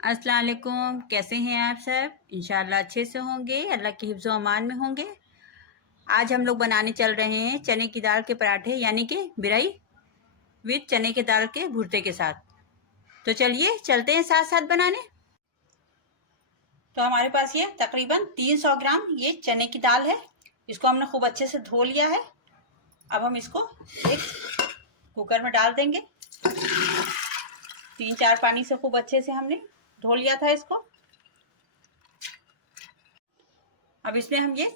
अस्सलाम वालेकुम। कैसे हैं आप सब? इंशाल्लाह अच्छे से होंगे, अल्लाह के हिफ्ज़ व अमान में होंगे। आज हम लोग बनाने चल रहे हैं चने की दाल के पराठे, यानी कि बिरई विद चने की दाल के भुर्ते के साथ। तो चलिए चलते हैं साथ साथ बनाने। तो हमारे पास ये तकरीबन 300 ग्राम ये चने की दाल है। इसको हमने खूब अच्छे से धो लिया है। अब हम इसको एक कुकर में डाल देंगे। 3-4 पानी से खूब अच्छे से हमने धो लिया था इसको। अब इसमें हम ये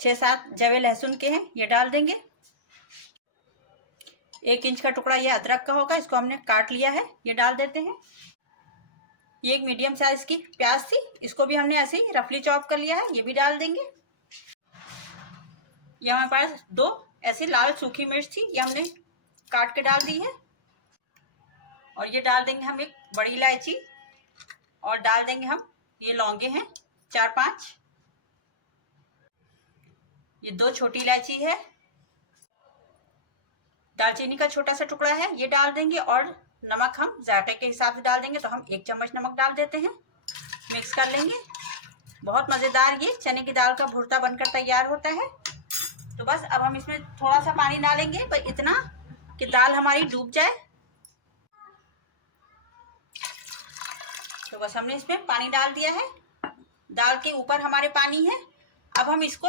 6-7 जवे लहसुन के हैं, ये डाल देंगे। 1 इंच का टुकड़ा ये अदरक का होगा, इसको हमने काट लिया है, ये डाल देते हैं। ये एक मीडियम साइज की प्याज थी, इसको भी हमने ऐसे ही रफली चॉप कर लिया है, ये भी डाल देंगे। ये हमारे पास 2 ऐसी लाल सूखी मिर्च थी, ये हमने काट के डाल दी है। और ये डाल देंगे हम एक बड़ी इलायची, और डाल देंगे हम ये लौंगे हैं 4-5। ये 2 छोटी इलायची है। दालचीनी का छोटा सा टुकड़ा है, ये डाल देंगे। और नमक हम जायके के हिसाब से डाल देंगे, तो हम 1 चम्मच नमक डाल देते हैं। मिक्स कर लेंगे। बहुत मज़ेदार ये चने की दाल का भुर्ता बनकर तैयार होता है। तो बस अब हम इसमें थोड़ा सा पानी डालेंगे, पर इतना कि दाल हमारी डूब जाए। तो बस हमने इसमें पानी डाल दिया है। दाल के ऊपर हमारे पानी है। अब हम इसको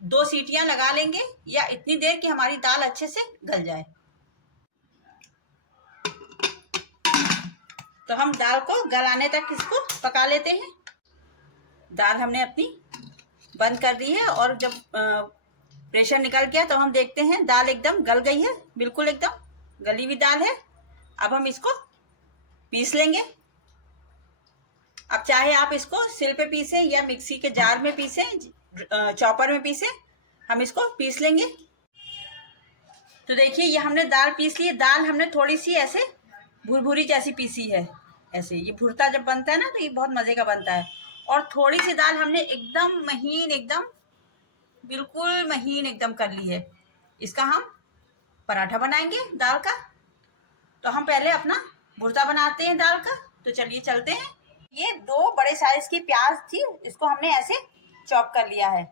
2 सीटियां लगा लेंगे, या इतनी देर कि हमारी दाल अच्छे से गल जाए। तो हम दाल को गलाने तक इसको पका लेते हैं। दाल हमने अपनी बंद कर दी है, और जब प्रेशर निकल गया तो हम देखते हैं दाल एकदम गल गई है, बिल्कुल एकदम गली हुई दाल है। अब हम इसको पीस लेंगे। अब चाहे आप इसको सिल पे पीसें या मिक्सी के जार में पीसें, चॉपर में पीसें, हम इसको पीस लेंगे। तो देखिए ये हमने दाल पीस ली है। दाल हमने थोड़ी सी ऐसे भुरभुरी जैसी पीसी है। ऐसे ये भुर्ता जब बनता है ना, तो ये बहुत मज़े का बनता है। और थोड़ी सी दाल हमने एकदम महीन, एकदम बिल्कुल महीन एकदम कर ली है। इसका हम पराठा बनाएंगे दाल का। तो हम पहले अपना भुर्ता बनाते हैं दाल का। तो चलिए चलते हैं। ये 2 बड़े साइज की प्याज थी, इसको हमने ऐसे चॉप कर लिया है।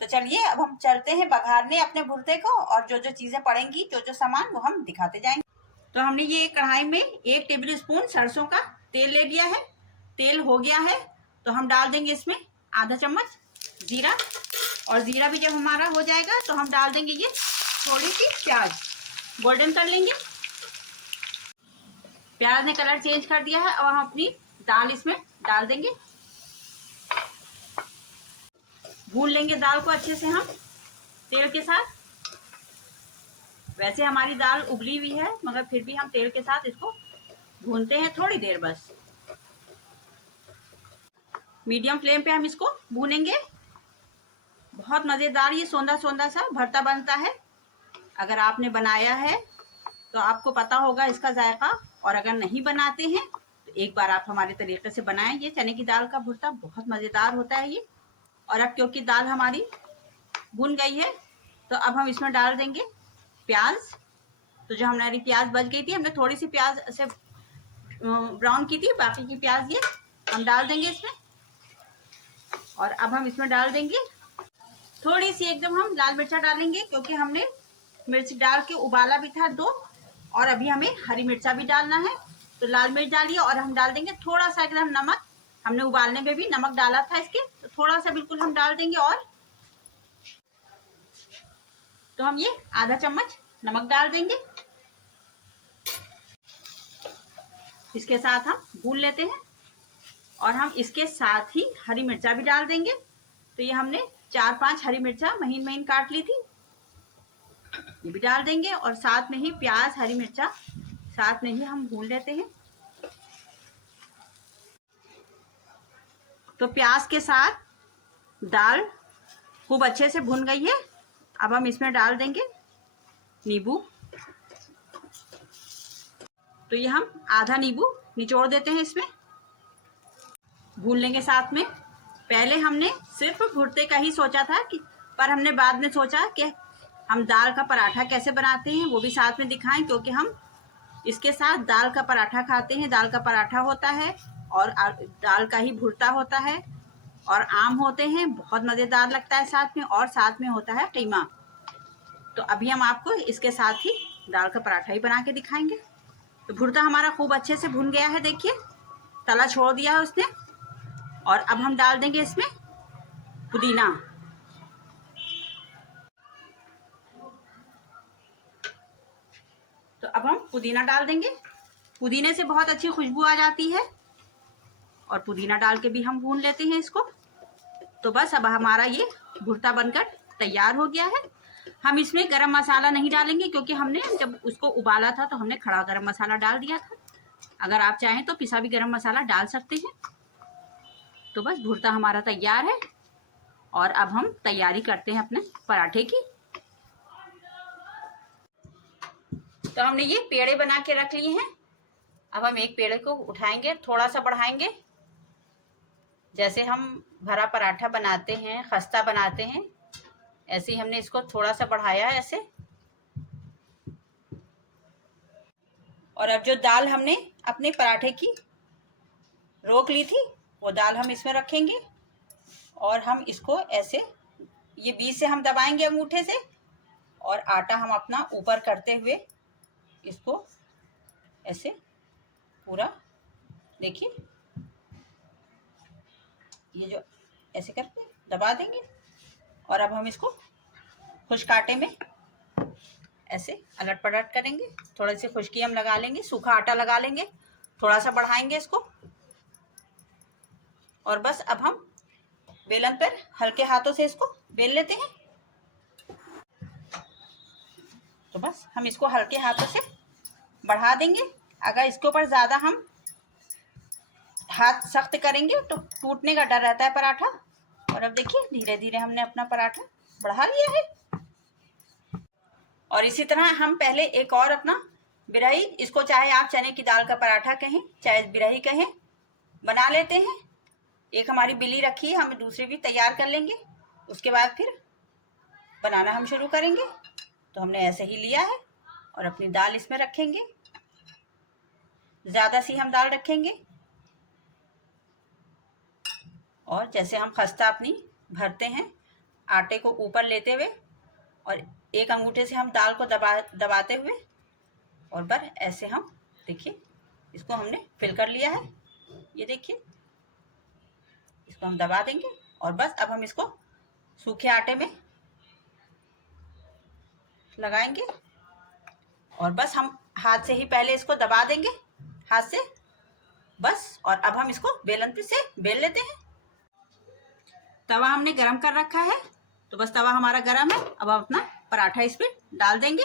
तो चलिए अब हम चलते हैं बघारने अपने भुर्ते को, और जो जो चीज़ें पड़ेंगी, जो जो सामान, वो हम दिखाते जाएंगे। तो हमने ये कढ़ाई में 1 टेबल स्पून सरसों का तेल ले लिया है। तेल हो गया है तो हम डाल देंगे इसमें आधा चम्मच जीरा। और जीरा भी जब हमारा हो जाएगा तो हम डाल देंगे ये थोड़ी सी प्याज, गोल्डन कर लेंगे। प्याज ने कलर चेंज कर दिया है। अब हम अपनी दाल इसमें डाल देंगे। भून लेंगे दाल को अच्छे से हम तेल के साथ। वैसे हमारी दाल उबली हुई है, मगर फिर भी हम तेल के साथ इसको भूनते हैं थोड़ी देर बस। मीडियम फ्लेम पे हम इसको भूनेंगे। बहुत मज़ेदार ये सौंधा सौंधा सा भरता बनता है। अगर आपने बनाया है तो आपको पता होगा इसका जायका, और अगर नहीं बनाते हैं तो एक बार आप हमारे तरीके से बनाएं। ये चने की दाल का भुर्ता बहुत मज़ेदार होता है ये। और अब क्योंकि दाल हमारी भुन गई है, तो अब हम इसमें डाल देंगे प्याज। तो जो हमारी प्याज बच गई थी, हमने थोड़ी सी प्याज ऐसे ब्राउन की थी, बाकी की प्याज ये हम डाल देंगे इसमें। और अब हम इसमें डाल देंगे थोड़ी सी एकदम हम लाल मिर्चा डालेंगे, क्योंकि हमने मिर्च डाल के उबाला भी था 2, और अभी हमें हरी मिर्चा भी डालना है। तो लाल मिर्च डालिए, और हम डाल देंगे थोड़ा सा एकदम नमक। हमने उबालने में भी नमक डाला था इसके, तो थोड़ा सा बिल्कुल हम डाल देंगे। और तो हम ये आधा चम्मच नमक डाल देंगे। इसके साथ हम भून लेते हैं, और हम इसके साथ ही हरी मिर्चा भी डाल देंगे। तो ये हमने 4-5 हरी मिर्चा महीन महीन काट ली थी, ये भी डाल देंगे। और साथ में ही प्याज, हरी मिर्चा साथ में ही हम भून लेते हैं। तो प्याज के साथ दाल खूब अच्छे से भुन गई है। अब हम इसमें डाल देंगे नींबू। तो ये हम आधा नींबू निचोड़ देते हैं इसमें, भून लेंगे साथ में। पहले हमने सिर्फ भुर्ते का ही सोचा था कि, पर हमने बाद में सोचा कि हम दाल का पराठा कैसे बनाते हैं वो भी साथ में दिखाएं, क्योंकि हम इसके साथ दाल का पराठा खाते हैं। दाल का पराठा होता है, और दाल का ही भुर्ता होता है और आम होते हैं, बहुत मज़ेदार लगता है साथ में, और साथ में होता है कीमा। तो अभी हम आपको इसके साथ ही दाल का पराठा ही बना के दिखाएंगे। तो भुर्ता हमारा खूब अच्छे से भुन गया है, देखिए तला छोड़ दिया है उसने। और अब हम डाल देंगे इसमें पुदीना। तो अब हम पुदीना डाल देंगे। पुदीने से बहुत अच्छी खुशबू आ जाती है और पुदीना डाल के भी हम भून लेते हैं इसको। तो बस अब हमारा ये भुर्ता बनकर तैयार हो गया है। हम इसमें गरम मसाला नहीं डालेंगे क्योंकि हमने जब उसको उबाला था तो हमने खड़ा गरम मसाला डाल दिया था। अगर आप चाहें तो पिसा भी गरम मसाला डाल सकते हैं। तो बस भुर्ता हमारा तैयार है और अब हम तैयारी करते हैं अपने पराठे की। तो हमने ये पेड़े बना के रख लिए हैं। अब हम एक पेड़े को उठाएंगे, थोड़ा सा बढ़ाएंगे, जैसे हम भरा पराठा बनाते हैं, खस्ता बनाते हैं, ऐसे ही हमने इसको थोड़ा सा बढ़ाया है ऐसे। और अब जो दाल हमने अपने पराठे की रोक ली थी वो दाल हम इसमें रखेंगे और हम इसको ऐसे ये बीच से हम दबाएंगे अंगूठे से और आटा हम अपना ऊपर करते हुए इसको ऐसे पूरा, देखिए ये जो ऐसे करके दबा देंगे। और अब हम इसको खुश्क आटे में ऐसे अलट पलट करेंगे। थोड़ी सी खुश्की हम लगा लेंगे, सूखा आटा लगा लेंगे, थोड़ा सा बढ़ाएंगे इसको। और बस अब हम बेलन पर हल्के हाथों से इसको बेल लेते हैं। तो बस हम इसको हल्के हाथों से बढ़ा देंगे। अगर इसके ऊपर ज़्यादा हम हाथ सख्त करेंगे तो टूटने का डर रहता है पराठा। और अब देखिए धीरे धीरे हमने अपना पराठा बढ़ा लिया है। और इसी तरह हम पहले एक और अपना बिरही, इसको चाहे आप चने की दाल का पराठा कहें चाहे बिरही कहें, बना लेते हैं। एक हमारी बिली रखी है, हम दूसरी भी तैयार कर लेंगे, उसके बाद फिर बनाना हम शुरू करेंगे। तो हमने ऐसे ही लिया है और अपनी दाल इसमें रखेंगे, ज़्यादा सी हम दाल रखेंगे। और जैसे हम खस्ता अपनी भरते हैं आटे को ऊपर लेते हुए और एक अंगूठे से हम दाल को दबाते हुए, और पर ऐसे हम देखिए इसको हमने फिल कर लिया है। ये देखिए इसको हम दबा देंगे और बस अब हम इसको सूखे आटे में लगाएंगे और बस हम हाथ से ही पहले इसको दबा देंगे, हाथ से बस। और अब हम इसको बेलन पे से बेल लेते हैं। तवा हमने गरम कर रखा है, तो बस तवा हमारा गरम है। अब हम अपना पराठा इस पर डाल देंगे।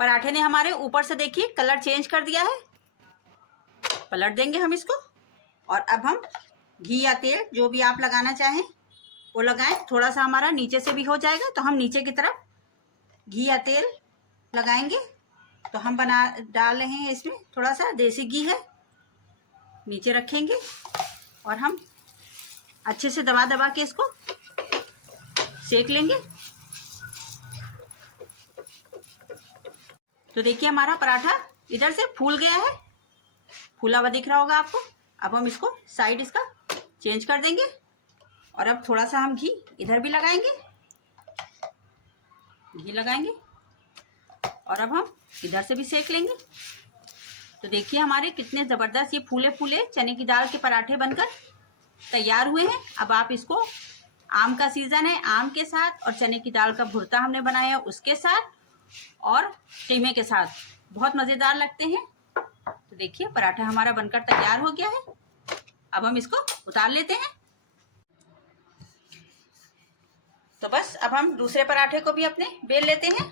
पराठे ने हमारे ऊपर से देखिए कलर चेंज कर दिया है। पलट देंगे हम इसको और अब हम घी या तेल जो भी आप लगाना चाहें वो लगाएं। थोड़ा सा हमारा नीचे से भी हो जाएगा तो हम नीचे की तरफ घी या तेल लगाएंगे। तो हम डाल रहे हैं इसमें थोड़ा सा देसी घी है, नीचे रखेंगे और हम अच्छे से दबा दबा के इसको सेक लेंगे। तो देखिए हमारा पराठा इधर से फूल गया है, फूला हुआ दिख रहा होगा आपको। अब हम इसको साइड इसका चेंज कर देंगे और अब थोड़ा सा हम घी इधर भी लगाएंगे, घी लगाएंगे और अब हम इधर से भी सेक लेंगे। तो देखिए हमारे कितने ज़बरदस्त ये फूले फूले चने की दाल के पराठे बनकर तैयार हुए हैं। अब आप इसको, आम का सीज़न है, आम के साथ और चने की दाल का भुर्ता हमने बनाया उसके साथ और कीमे के साथ बहुत मज़ेदार लगते हैं। तो देखिए पराठा हमारा बनकर तैयार हो गया है। अब हम इसको उतार लेते हैं। तो बस अब हम दूसरे पराठे को भी अपने बेल लेते हैं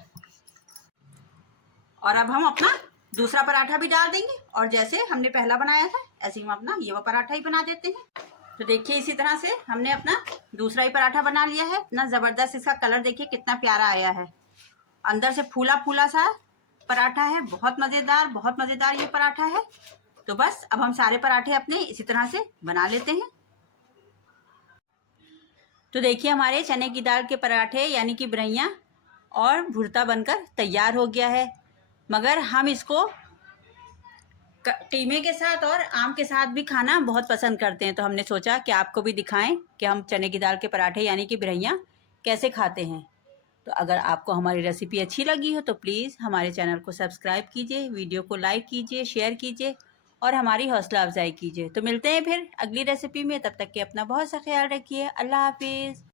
और अब हम अपना दूसरा पराठा भी डाल देंगे और जैसे हमने पहला बनाया था ऐसे ही हम अपना ये पराठा ही बना देते हैं। तो देखिए इसी तरह से हमने अपना दूसरा ही पराठा बना लिया है। इतना ज़बरदस्त इसका कलर देखिए कितना प्यारा आया है, अंदर से फूला फूला सा पराठा है, बहुत मज़ेदार ये पराठा है। तो बस अब हम सारे पराठे अपने इसी तरह से बना लेते हैं। तो देखिए हमारे चने की दाल के पराठे यानी कि बिरहियाँ और भुर्ता बनकर तैयार हो गया है। मगर हम इसको कीमे के साथ और आम के साथ भी खाना बहुत पसंद करते हैं, तो हमने सोचा कि आपको भी दिखाएं कि हम चने की दाल के पराठे यानी कि बिरहियाँ कैसे खाते हैं। तो अगर आपको हमारी रेसिपी अच्छी लगी हो तो प्लीज़ हमारे चैनल को सब्सक्राइब कीजिए, वीडियो को लाइक कीजिए, शेयर कीजिए और हमारी हौसला अफजाई कीजिए। तो मिलते हैं फिर अगली रेसिपी में, तब तक के अपना बहुत सा ख्याल रखिए। अल्लाह हाफिज़।